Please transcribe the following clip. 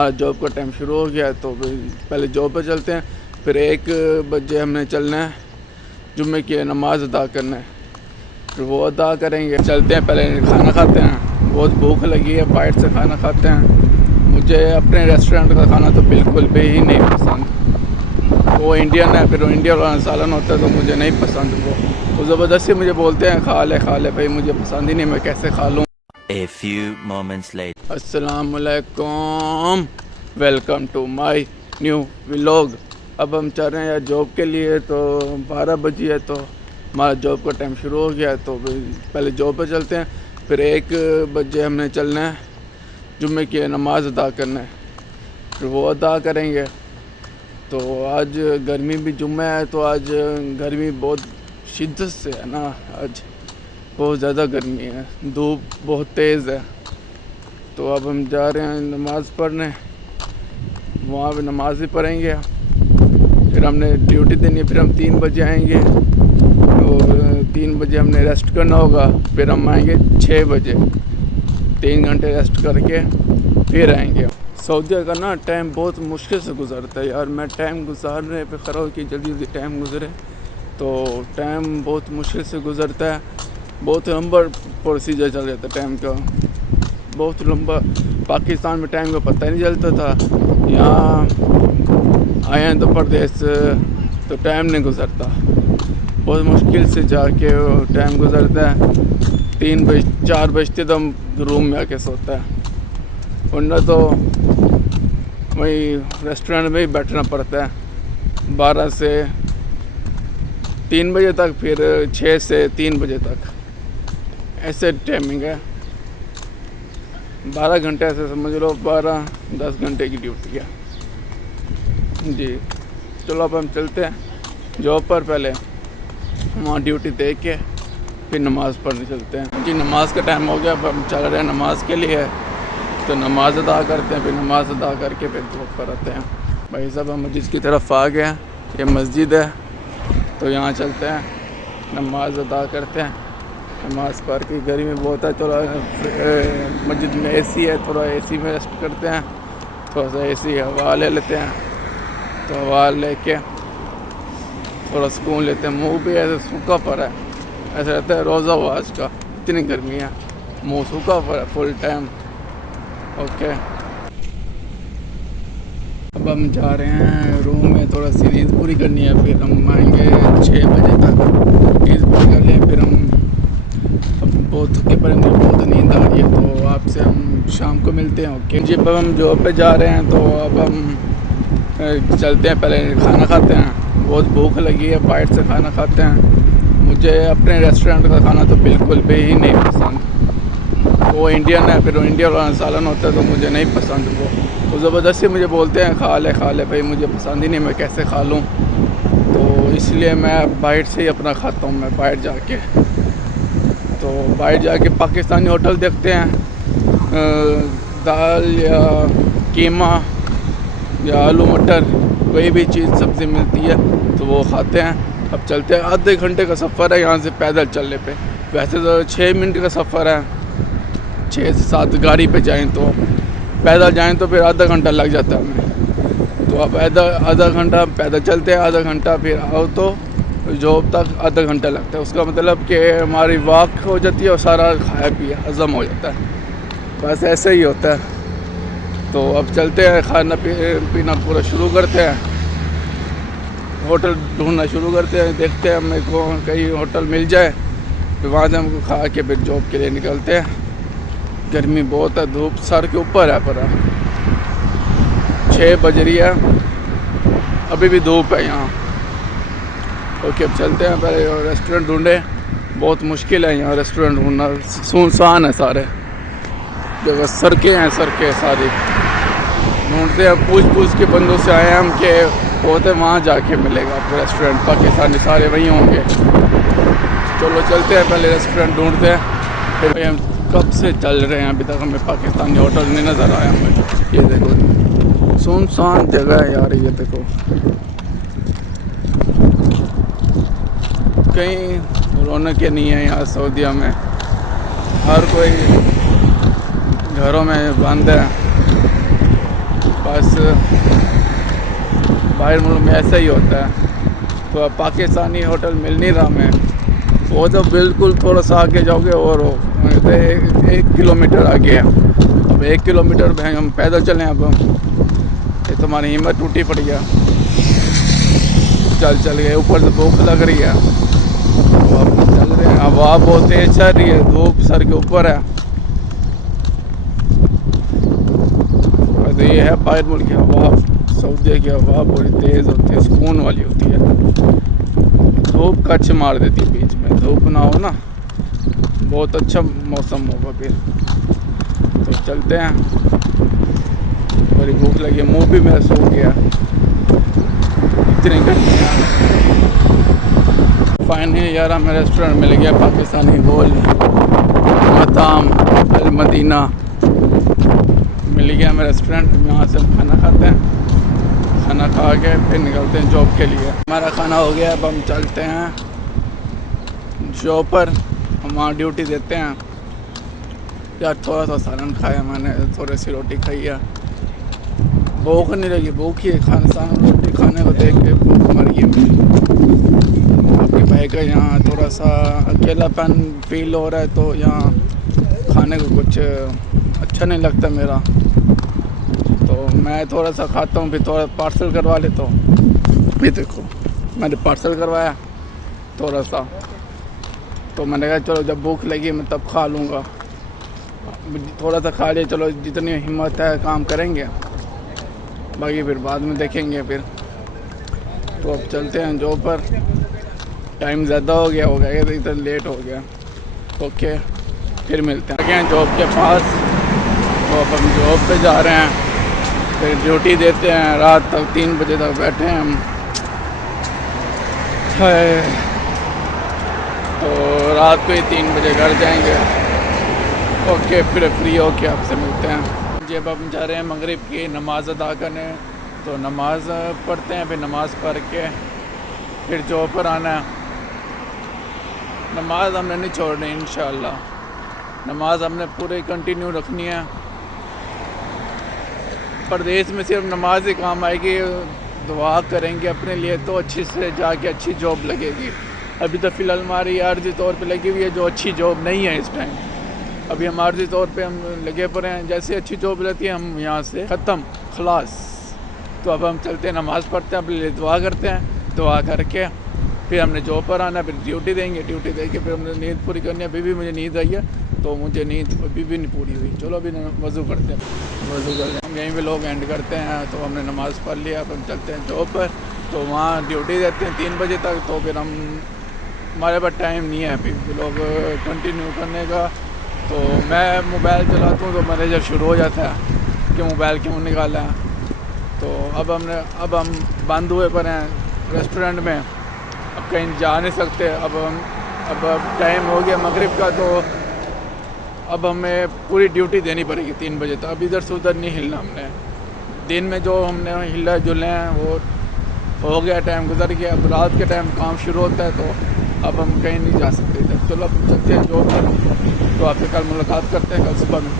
आज जॉब का टाइम शुरू हो गया है तो पहले जॉब पे चलते हैं। फिर 1 बजे हमने चलना है, जुम्मे की नमाज़ अदा करना है, फिर वो अदा करेंगे। चलते हैं, पहले खाना खाते हैं, बहुत भूख लगी है, बाहर से खाना खाते हैं। मुझे अपने रेस्टोरेंट का खाना तो बिल्कुल भी ही नहीं पसंद। वो इंडियन है, फिर वो इंडियन वाला सालन होता है तो मुझे नहीं पसंद। वो ज़बरदस्ती मुझे बोलते हैं खा ले भाई, मुझे पसंद ही नहीं, मैं कैसे खा लूँ। A few moments later. अस्सलामुअलैकुम, welcome to my new vlog. अब हम चल रहे हैं यार जॉब के लिए, तो 12 बजी है तो हमारा जॉब का टाइम शुरू हो गया है। तो पहले जॉब पे चलते हैं, फिर 1 बजे हमने चलना है, जुम्मे की नमाज़ अदा करना है, फिर वो अदा करेंगे। तो आज गर्मी भी जुम्मा है तो आज गर्मी बहुत शिद्दत से है ना, आज बहुत ज़्यादा गर्मी है, धूप बहुत तेज़ है। तो अब हम जा रहे हैं नमाज़ पढ़ने, वहाँ पे नमाज़ भी पढ़ेंगे, फिर हमने ड्यूटी देनी है। फिर हम 3 बजे आएंगे और 3 बजे हमने रेस्ट करना होगा। फिर हम आएंगे 6 बजे, 3 घंटे रेस्ट करके फिर आएंगे। सऊदीया का ना टाइम बहुत मुश्किल से गुजरता है यार। मैं टाइम गुजारने पे खड़ा हूँ कि जल्दी जल्दी टाइम गुजरे, तो टाइम बहुत मुश्किल से गुजरता है। बहुत लंबा प्रोसीजर चल जाता है टाइम का, बहुत लंबा। पाकिस्तान में टाइम का पता ही नहीं चलता था, यहाँ आए हैं तो परदेश तो टाइम नहीं गुजरता, बहुत मुश्किल से जाके टाइम गुजरता है। 3 बजे 4 बजते तो हम रूम में आके सोता है, वरना तो वही रेस्टोरेंट में ही बैठना पड़ता है 12 से 3 बजे तक, फिर 6 से 3 बजे तक, ऐसे टाइमिंग है। 12 घंटे ऐसे समझ लो, 12-10 घंटे की ड्यूटी है जी। चलो अब हम चलते हैं जॉब पर, पहले वहाँ ड्यूटी दे के फिर नमाज़ पढ़ने चलते हैं जी। नमाज का टाइम हो गया, अब हम चल रहे हैं नमाज के लिए, तो नमाज अदा करते हैं, फिर नमाज अदा करके फिर जॉब पर आते हैं। भाई साहब हम मस्जिद की तरफ आ गए हैं, ये मस्जिद है तो यहाँ चलते हैं, नमाज अदा करते हैं। नमाज़ पढ़ के, गर्मी बहुत है, थोड़ा मस्जिद में एसी है, थोड़ा एसी में रेस्ट करते हैं, थोड़ा सा एसी हवा ले लेते हैं, तो हवा लेके थोड़ा सुकून लेते हैं। मुंह भी ऐसे सूखा पड़ा है, ऐसा रहता है रोज़ा हुआ आज का, इतनी गर्मी है, मुंह सूखा पड़ा है फुल टाइम। ओके, अब हम जा रहे हैं रूम में, थोड़ा सी नींद पूरी करनी है, फिर हम आएंगे 6 बजे तक, नींद पूरी कर लें। फिर हम बहुत थके पड़े, मुझे बहुत नींद आ रही है, तो आपसे हम शाम को मिलते हैं। ओके जी, अब हम जॉब पे जा रहे हैं तो अब हम चलते हैं, पहले खाना खाते हैं, बहुत भूख लगी है, बाहर से खाना खाते हैं। मुझे अपने रेस्टोरेंट का खाना तो बिल्कुल भी ही नहीं पसंद। वो इंडियन है, फिर वो इंडियन वाला सालन होता है तो मुझे नहीं पसंद। वो ज़बरदस्ती मुझे बोलते हैं खा ले भाई, मुझे पसंद ही नहीं, मैं कैसे खा लूँ। तो इसलिए मैं बाहर से ही अपना खाता हूँ, मैं बाहर जाके, तो बाहर जाके पाकिस्तानी होटल देखते हैं, दाल या कीमा या आलू मटर, कोई भी चीज़ सब्ज़ी मिलती है तो वो खाते हैं। अब चलते हैं, आधे घंटे का सफ़र है यहाँ से पैदल चलने पे, वैसे तो 6 मिनट का सफ़र है, 6 से 7 गाड़ी पे जाएं तो, पैदल जाएं तो फिर आधा घंटा लग जाता है हमें। तो अब आधा घंटा पैदल चलते हैं, आधा घंटा फिर आओ तो जॉब तक आधा घंटा लगता है। उसका मतलब कि हमारी वॉक हो जाती है और सारा खाया पिया हज़म हो जाता है, बस ऐसे ही होता है। तो अब चलते हैं, खाना पीना पूरा शुरू करते हैं, होटल ढूंढना शुरू करते हैं, देखते हैं हमें को कहीं होटल मिल जाए, फिर वहाँ से हमको खा के फिर जॉब के लिए निकलते हैं। गर्मी बहुत है, धूप सर के ऊपर है, पर 6 बज रही है, अभी भी धूप है यहाँ। ओके, अब चलते हैं, पहले रेस्टोरेंट ढूंढे, बहुत मुश्किल है यहाँ रेस्टोरेंट ढूंढना, सुनसान है सारे जगह, सड़कें हैं, सड़कें सारी ढूंढते हैं, पूछ के बंदों से आए हैं हम कि होते वहाँ जाके मिलेगा आपको रेस्टोरेंट, पाकिस्तानी सारे वहीं होंगे। चलो चलते हैं, पहले रेस्टोरेंट ढूंढते हैं। फिर भाई हम कब से चल रहे हैं, अभी तक हमें पाकिस्तानी होटल नहीं नज़र आया हमें। ये देखो सुनसान जगह है यार, ये देखो कहीं रौनक नहीं है यहाँ सऊदीया में, हर कोई घरों में बंद है। बस बाहर मुल्क में ऐसा ही होता है। तो अब पाकिस्तानी होटल मिल नहीं रहा मैं, वो तो बिल्कुल थोड़ा सा आगे जाओगे और एक किलोमीटर आगे है। अब 1 किलोमीटर में हम पैदल चलें, अब ये तुम्हारी हिम्मत टूटी पड़ी है। चल गए, ऊपर से भूख लग रही है तो अब चल रहे हैं। हवा बहुत तेज चल रही है, धूप सर के ऊपर है। तो ये है बाहर मुल्क की हवा, सऊदी की हवा बड़ी तेज़ होती है, सुकून वाली होती है। धूप कच्छ मार देती है, बीच में धूप ना हो ना, बहुत अच्छा मौसम होगा फिर। तो चलते हैं, बड़ी भूख लगी, मुंह भी मेरा सूख गया, इतनी गर्मी है। फाइनली यार हमें रेस्टोरेंट मिल गया, पाकिस्तानी गोल मताम अल मदीना मिल गया हमें रेस्टोरेंट। यहाँ से हम खाना खाते हैं, खाना खा के फिर निकलते हैं जॉब के लिए। हमारा खाना हो गया, अब हम चलते हैं जॉब पर, हम वहाँ ड्यूटी देते हैं। यार थोड़ा सा सालन खाया मैंने, थोड़ी सी रोटी खाई है, भूख नहीं लगी, भूख ही है। सालन रोटी खाने को देख के भूख मर गई मेरी। अपने भाई का यहाँ थोड़ा सा अकेलापन फील हो रहा है, तो यहाँ खाने को कुछ अच्छा नहीं लगता मेरा, तो मैं थोड़ा सा खाता हूँ, फिर थोड़ा पार्सल करवा लेता हूँ। ये देखो मैंने पार्सल करवाया थोड़ा सा, तो मैंने कहा चलो जब भूख लगी मैं तब खा लूँगा। थोड़ा सा खा लिया, चलो जितनी हिम्मत है काम करेंगे, बाकी फिर बाद में देखेंगे फिर। तो अब चलते हैं जॉब पर, टाइम ज़्यादा हो गया तो इतना लेट हो गया। ओके फिर मिलते हैं जॉब के पास। तो अब हम जॉब पे जा रहे हैं, फिर ड्यूटी देते हैं, रात तक 3 बजे तक बैठे हैं हम। तो रात को ही 3 बजे घर जाएंगे। ओके फिर फ्री होके आपसे मिलते हैं। जब हम जा रहे हैं मगरिब की नमाज़ अदा करने, तो नमाज़ पढ़ते हैं, फिर नमाज़ पढ़ के फिर जॉब पर आना है। नमाज़ हमने नहीं छोड़नी इंशाअल्लाह, नमाज़ हमने पूरे कंटिन्यू रखनी है। परदेश में सिर्फ नमाज ही काम आएगी, दुआ करेंगे अपने लिए तो अच्छी से जाके अच्छी जॉब लगेगी। अभी तो फ़िलहाल हमारी आर्जी तौर पे लगी हुई है, जो अच्छी जॉब नहीं है इस टाइम। अभी हम आर्जी तौर पे हम लगे पड़े हैं, जैसे अच्छी जॉब रहती है हम यहाँ से ख़त्म खलास। तो अब हम चलते हैं, नमाज़ पढ़ते हैं, अपने लिए दुआ करते हैं, दुआ करके फिर हमने जॉब पर आना, फिर ड्यूटी देंगे, ड्यूटी दे के फिर हमने नींद पूरी करनी है। अभी भी मुझे नींद आई है, तो मुझे नींद अभी भी नहीं पूरी हुई। चलो अभी वज़ू करते हैं, वज़ू करते हैं, यहीं पे लोग एंड करते हैं। तो हमने नमाज़ पढ़ लिया, अब हम चलते हैं जॉब पर। तो वहाँ ड्यूटी देते हैं 3 बजे तक, तो फिर हमारे पास टाइम नहीं है अभी लोग कंटिन्यू करने का। तो मैं मोबाइल चलाता हूँ तो मैनेजर शुरू हो जाता है कि मोबाइल क्यों निकाला है। तो अब हम बंद हुए पर हैं रेस्टोरेंट में, अब कहीं जा नहीं सकते। अब टाइम हो गया मगरिब का, तो अब हमें पूरी ड्यूटी देनी पड़ेगी 3 बजे तक। अब इधर से उधर नहीं हिलना हमने। दिन में जो हमने हिला जुले हैं वो हो गया, टाइम गुजर गया। अब रात के टाइम काम शुरू होता है, तो अब हम कहीं नहीं जा सकते थे। चलो अब चलते हैं जॉब पर, तो आपसे कल मुलाकात करते हैं, कल सुबह में।